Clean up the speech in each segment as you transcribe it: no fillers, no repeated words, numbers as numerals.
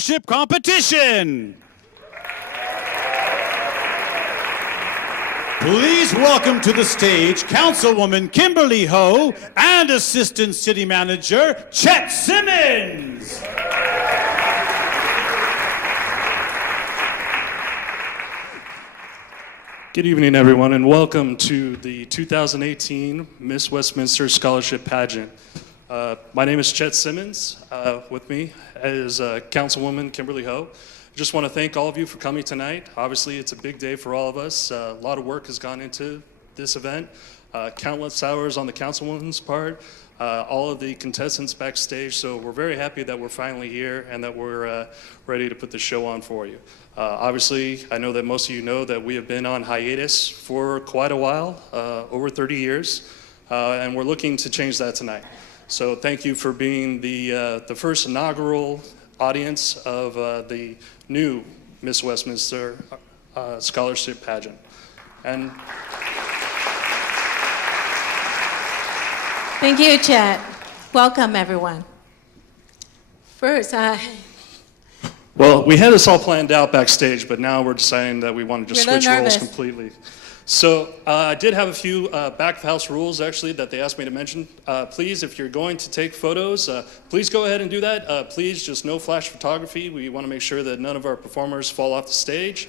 Scholarship competition. Please welcome to the stage Councilwoman Kimberly Ho and Assistant City Manager Chet Simmons. Good evening, everyone, and welcome to the 2018 Miss Westminster Scholarship Pageant. My name is Chet Simmons. With me is Councilwoman Kimberly Ho. I just want to thank all of you for coming tonight. Obviously, it's a big day for all of us. A lot of work has gone into this event, countless hours on the Councilwoman's part, all of the contestants backstage, so we're very happy that we're finally here and that we're ready to put the show on for you. Obviously, I know that most of you know that we have been on hiatus for quite a while, over 30 years, and we're looking to change that tonight. So thank you for being the first inaugural audience of the new Miss Westminster Scholarship Pageant. And thank you, Chet. Welcome, everyone. First, well, we had this all planned out backstage, but now we're deciding that we want to just You're a switch little roles nervous. completely. So I did have a few back-of-house rules, actually, that they asked me to mention. Please, if you're going to take photos, please go ahead and do that. Please, just no flash photography. We want to make sure that none of our performers fall off the stage.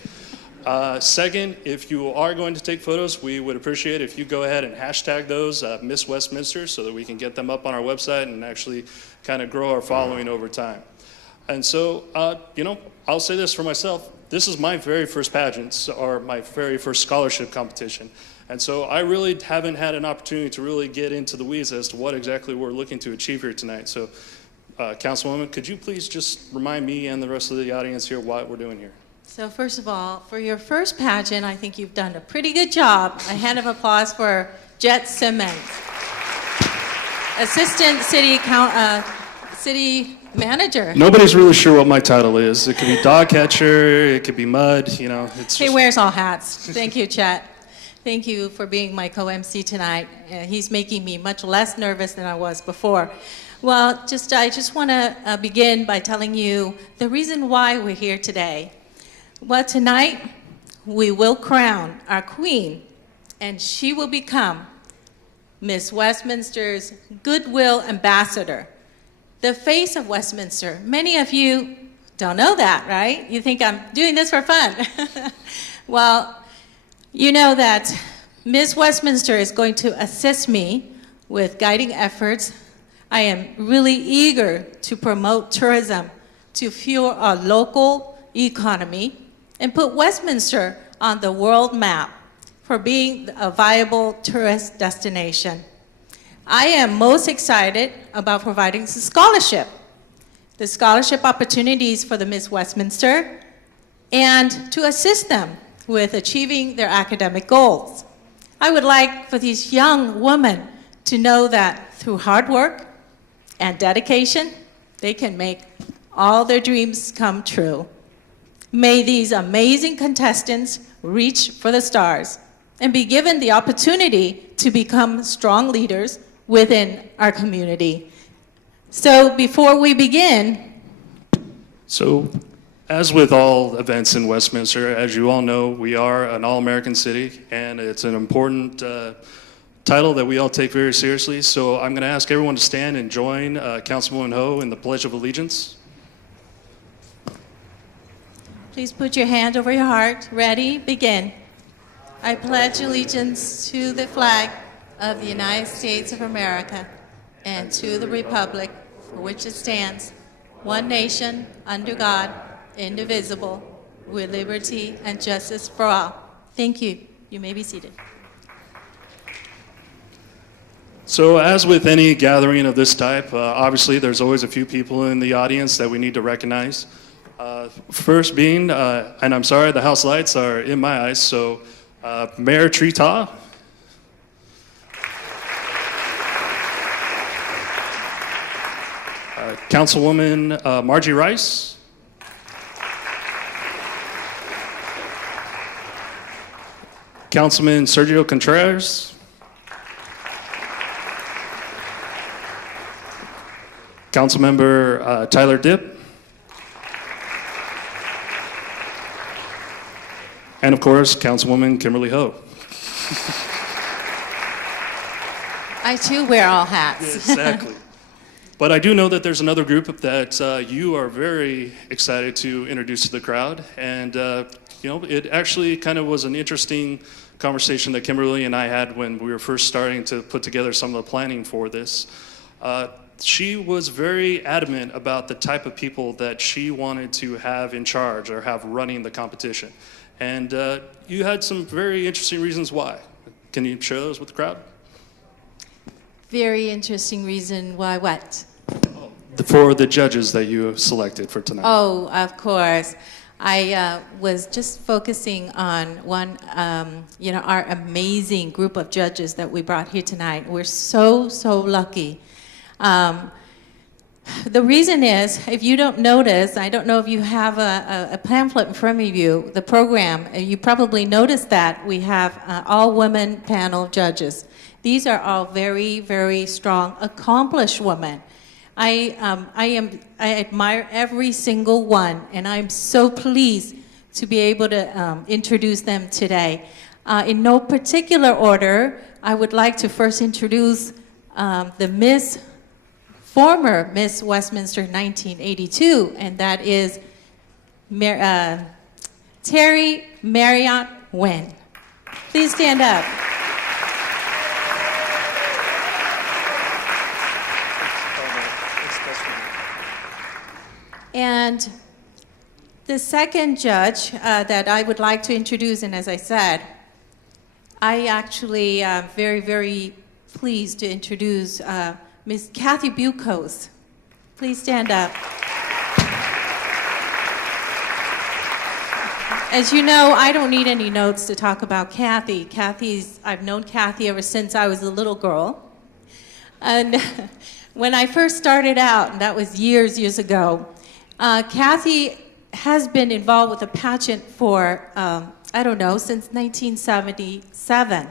Second, if you are going to take photos, we would appreciate if you go ahead and hashtag those Miss Westminster so that we can get them up on our website and actually kind of grow our following over time. And so, I'll say this for myself. This is my very first pageant, or my very first scholarship competition. And so I really haven't had an opportunity to really get into the weeds as to what exactly we're looking to achieve here tonight. So, Councilwoman, could you please just remind me and the rest of the audience here what we're doing here? so first of all, for your first pageant, I think you've done a pretty good job. A hand of applause for Chet Simmons, Assistant City Manager. Nobody's really sure what my title is. It could be dog catcher, it could be mud, it's He just... wears all hats. Thank you, Chet. Thank you for being my co-MC tonight. He's making me much less nervous than I was before. Well, I just want to begin by telling you the reason why we're here today. Well, tonight we will crown our queen, and she will become Miss Westminster's Goodwill Ambassador, the face of Westminster. Many of you don't know that, right? You think I'm doing this for fun. Well, you know that Miss Westminster is going to assist me with guiding efforts. I am really eager to promote tourism to fuel our local economy and put Westminster on the world map for being a viable tourist destination. I am most excited about providing the scholarship opportunities for the Miss Westminster, and to assist them with achieving their academic goals. I would like for these young women to know that through hard work and dedication, they can make all their dreams come true. May these amazing contestants reach for the stars and be given the opportunity to become strong leaders within our community. So before we begin. So, as with all events in Westminster, as you all know, we are an all-American city, and it's an important title that we all take very seriously. So I'm going to ask everyone to stand and join Councilwoman Ho in the Pledge of Allegiance. Please put your hand over your heart. Ready? Begin. I pledge allegiance to the flag of the United States of America and to the republic for which it stands, one nation, under God, indivisible, with liberty and justice for all. Thank you. You may be seated. So as with any gathering of this type, obviously there's always a few people in the audience that we need to recognize. First being, and I'm sorry, the house lights are in my eyes, so Mayor Trita, Councilwoman Margie Rice, Councilman Sergio Contreras, Councilmember Tyler Dipp, And of course, Councilwoman Kimberly Ho. I too wear all hats. Exactly. But I do know that there's another group that you are very excited to introduce to the crowd. And, it actually kind of was an interesting conversation that Kimberly and I had when we were first starting to put together some of the planning for this. She was very adamant about the type of people that she wanted to have in charge or have running the competition. And you had some very interesting reasons why. Can you share those with the crowd? Very interesting reason why what? For the judges that you selected for tonight. Oh, of course. I was just focusing on one, our amazing group of judges that we brought here tonight. We're so, so lucky. The reason is, if you don't notice, I don't know if you have a pamphlet in front of you, the program, you probably noticed that we have all-women panel judges. These are all very, very strong, accomplished women. I admire every single one, and I'm so pleased to be able to introduce them today. In no particular order, I would like to first introduce the former Miss Westminster 1982, and that is Terry Marriott Nguyen. Please stand up. And the second judge that I would like to introduce, and as I said, I actually am very, very pleased to introduce Ms. Kathy Bucos. Please stand up. As you know, I don't need any notes to talk about Kathy. I've known Kathy ever since I was a little girl. And when I first started out, and that was years ago, Kathy has been involved with the pageant for, since 1977.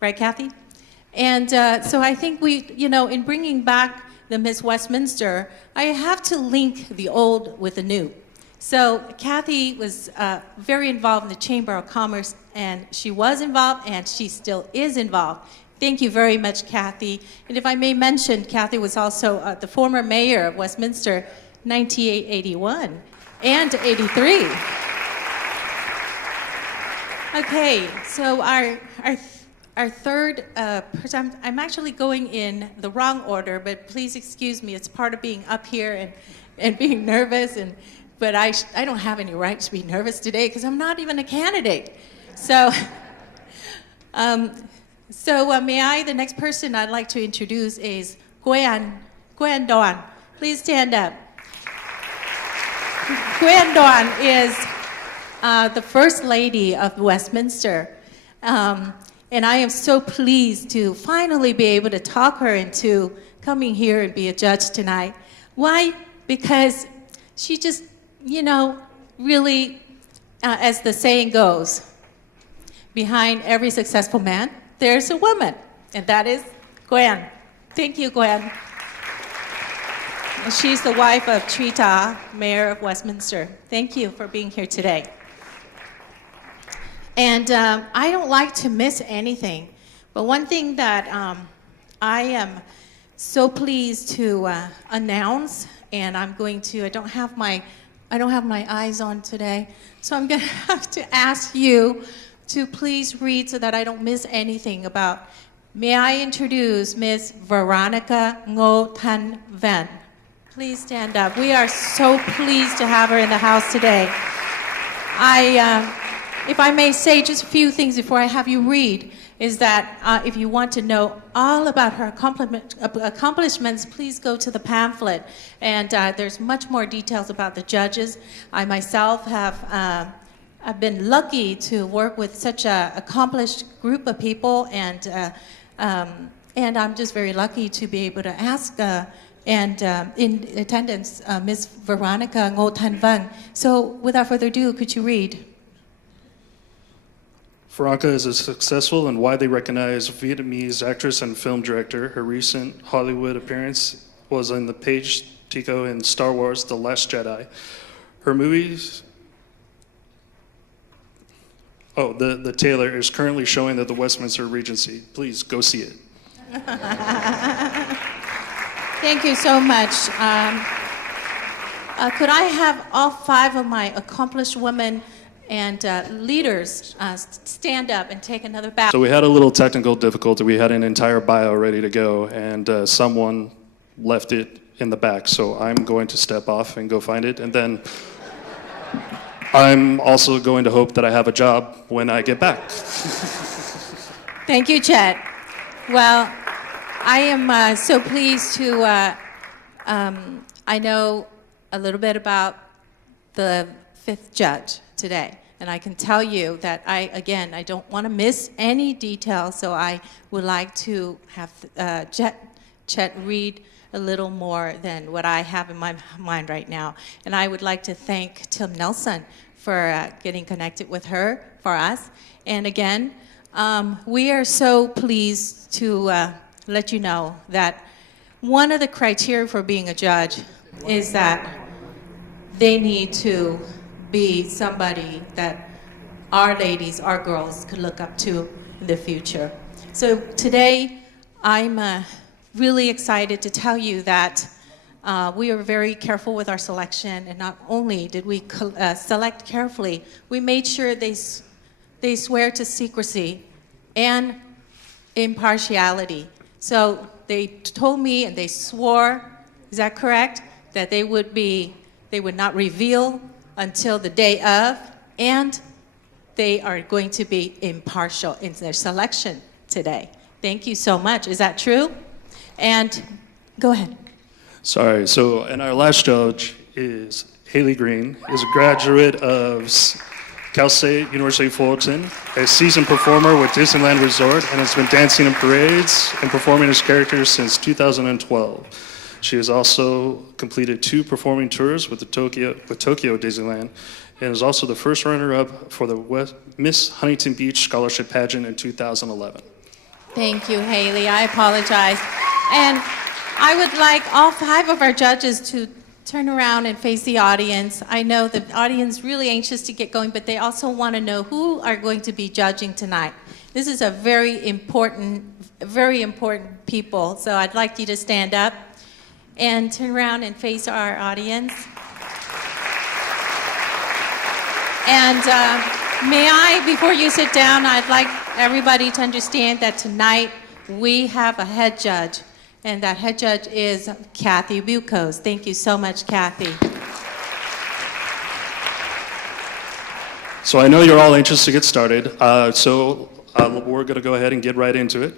Right, Kathy? And so I think in bringing back the Miss Westminster, I have to link the old with the new. So Kathy was very involved in the Chamber of Commerce, and she was involved, and she still is involved. Thank you very much, Kathy. And if I may mention, Kathy was also the former mayor of Westminster, 1981 and 83. Okay, so our third person, I'm actually going in the wrong order, but please excuse me. It's part of being up here and being nervous, but I don't have any right to be nervous today because I'm not even a candidate. So, the next person I'd like to introduce is Nguyen Doan. Please stand up. Nguyen Doan is the First Lady of Westminster. And I am so pleased to finally be able to talk her into coming here and be a judge tonight. Why? Because she just, really, as the saying goes, behind every successful man, there's a woman, and that is Nguyen. Thank you, Nguyen. And she's the wife of Trita, Mayor of Westminster. Thank you for being here today. And I don't like to miss anything, but one thing that I am so pleased to announce, and I don't have my eyes on today, so I'm going to have to ask you to please read so that I don't miss anything about. May I introduce Ms. Veronica Ngo Tan Van. Please stand up. We are so pleased to have her in the house today. If I may say just a few things before I have you read, is that if you want to know all about her accomplishments, please go to the pamphlet. And there's much more details about the judges. I myself have I've been lucky to work with such an accomplished group of people, and I'm just very lucky to be able to ask in attendance, Ms. Veronica Ngo Tan Vang. So without further ado, could you read? Veronica is a successful and widely recognized Vietnamese actress and film director. Her recent Hollywood appearance was in the Paige Tico in Star Wars: The Last Jedi. Her movies... Oh, the Taylor is currently showing at the Westminster Regency. Please go see it. Thank you so much. Could I have all 5 of my accomplished women and leaders stand up and take another bow? So we had a little technical difficulty. We had an entire bio ready to go, and someone left it in the back. So I'm going to step off and go find it, and then I'm also going to hope that I have a job when I get back. Thank you, Chet. Well, I am so pleased to, I know a little bit about the 5th judge today. And I can tell you that I don't want to miss any detail, so I would like to have Chet read a little more than what I have in my mind right now. And I would like to thank Tim Nelson for getting connected with her for us. And again, we are so pleased to let you know that one of the criteria for being a judge is that they need to be somebody that our ladies, our girls could look up to in the future. So today, I'm really excited to tell you that we are very careful with our selection, and not only did we select carefully, we made sure they swear to secrecy and impartiality. So they told me, and they swore, is that correct, that they would not reveal until the day of, and they are going to be impartial in their selection today. Thank you so much. Is that true? And go ahead. Sorry, and our last judge is Haley Green, is a graduate of Cal State University Fullerton, a seasoned performer with Disneyland Resort, and has been dancing in parades and performing as characters since 2012. She has also completed 2 performing tours with Tokyo Disneyland, and is also the first runner-up for the Miss Huntington Beach Scholarship Pageant in 2011. Thank you, Haley. I apologize. And I would like all 5 of our judges to turn around and face the audience. I know the audience is really anxious to get going, but they also want to know who are going to be judging tonight. This is a very important people, so I'd like you to stand up and turn around and face our audience. And may I, before you sit down, I'd like everybody to understand that tonight we have a head judge, and that head judge is Kathy Bucos. Thank you so much, Kathy. So I know you're all anxious to get started, so we're going to go ahead and get right into it.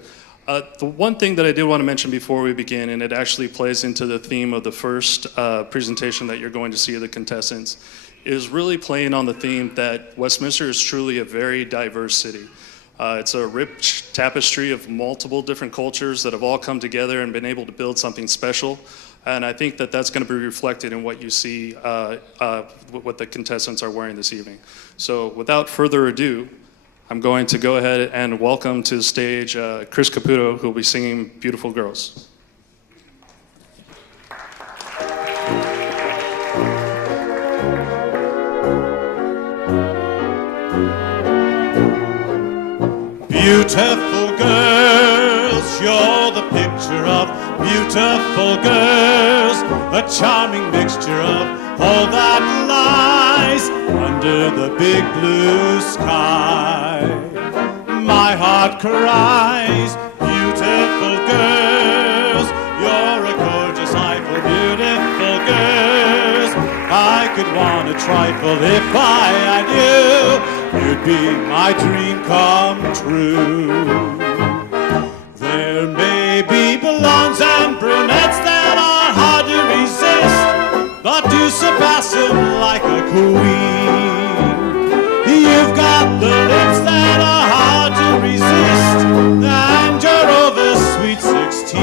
The one thing that I did want to mention before we begin, and it actually plays into the theme of the first presentation that you're going to see of the contestants, is really playing on the theme that Westminster is truly a very diverse city. It's a rich tapestry of multiple different cultures that have all come together and been able to build something special. And I think that that's going to be reflected in what you see, what the contestants are wearing this evening. So without further ado, I'm going to go ahead and welcome to the stage Chris Caputo, who will be singing Beautiful Girls. Beautiful girls, you're the picture of beautiful girls, a charming mixture of all that lies under the big blue sky. My heart cries, beautiful girls, you're a gorgeous eye for beautiful girls. I could want a trifle if I had you. You'd be my dream come true. There may be blondes and brunettes that are hard to resist, but do surpass them like a queen. You've got the lips that are hard to resist, and you're over sweet 16.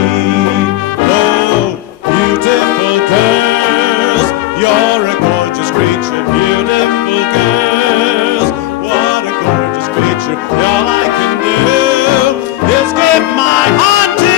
Oh, beautiful girls, you're a gorgeous creature, beautiful girls. What a gorgeous creature. All I can do is give my heart to you.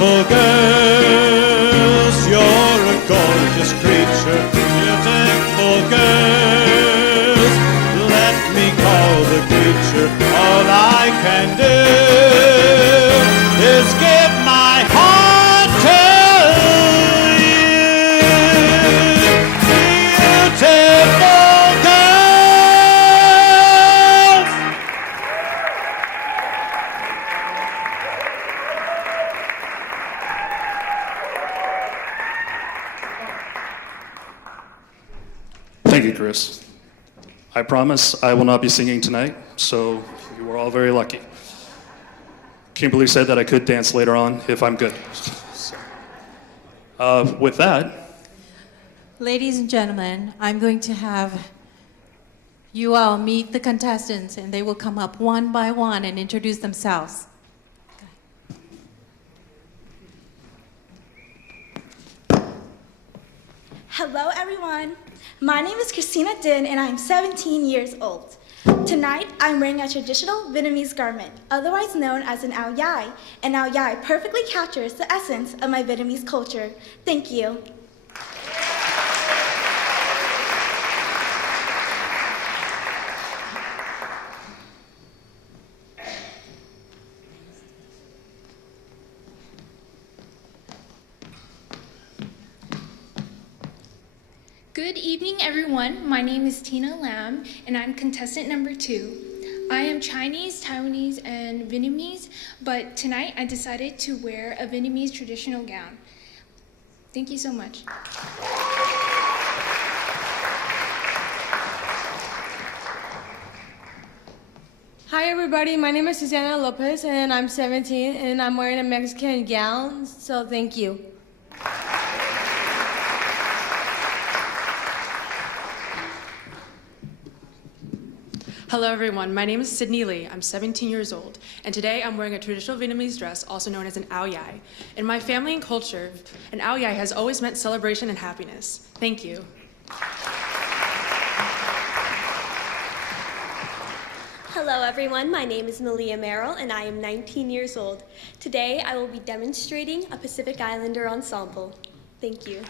Beautiful girls, you're a gorgeous creature. Beautiful girls, let me call the creature. All I can do is give my heart to you. Beautiful girls. Thank you, Chris. I promise I will not be singing tonight, so you were all very lucky. Kimberly said that I could dance later on if I'm good. With that, Ladies and gentlemen, I'm going to have you all meet the contestants, and they will come up one by one and introduce themselves. Hello, everyone. My name is Christina Din, and I'm 17 years old. Tonight, I'm wearing a traditional Vietnamese garment, otherwise known as an ao dai. An ao dai perfectly captures the essence of my Vietnamese culture. Thank you. Good evening, everyone. My name is Tina Lam, and I'm contestant number 2. I am Chinese, Taiwanese, and Vietnamese, but tonight I decided to wear a Vietnamese traditional gown. Thank you so much. Hi everybody, my name is Susana Lopez and I'm 17 and I'm wearing a Mexican gown, so thank you. Hello everyone, my name is Sydney Lee. I'm 17 years old, and today I'm wearing a traditional Vietnamese dress, also known as an ao dai. In my family and culture, an ao dai has always meant celebration and happiness. Thank you. Hello everyone, my name is Malia Merrill and I am 19 years old. Today I will be demonstrating a Pacific Islander ensemble. Thank you.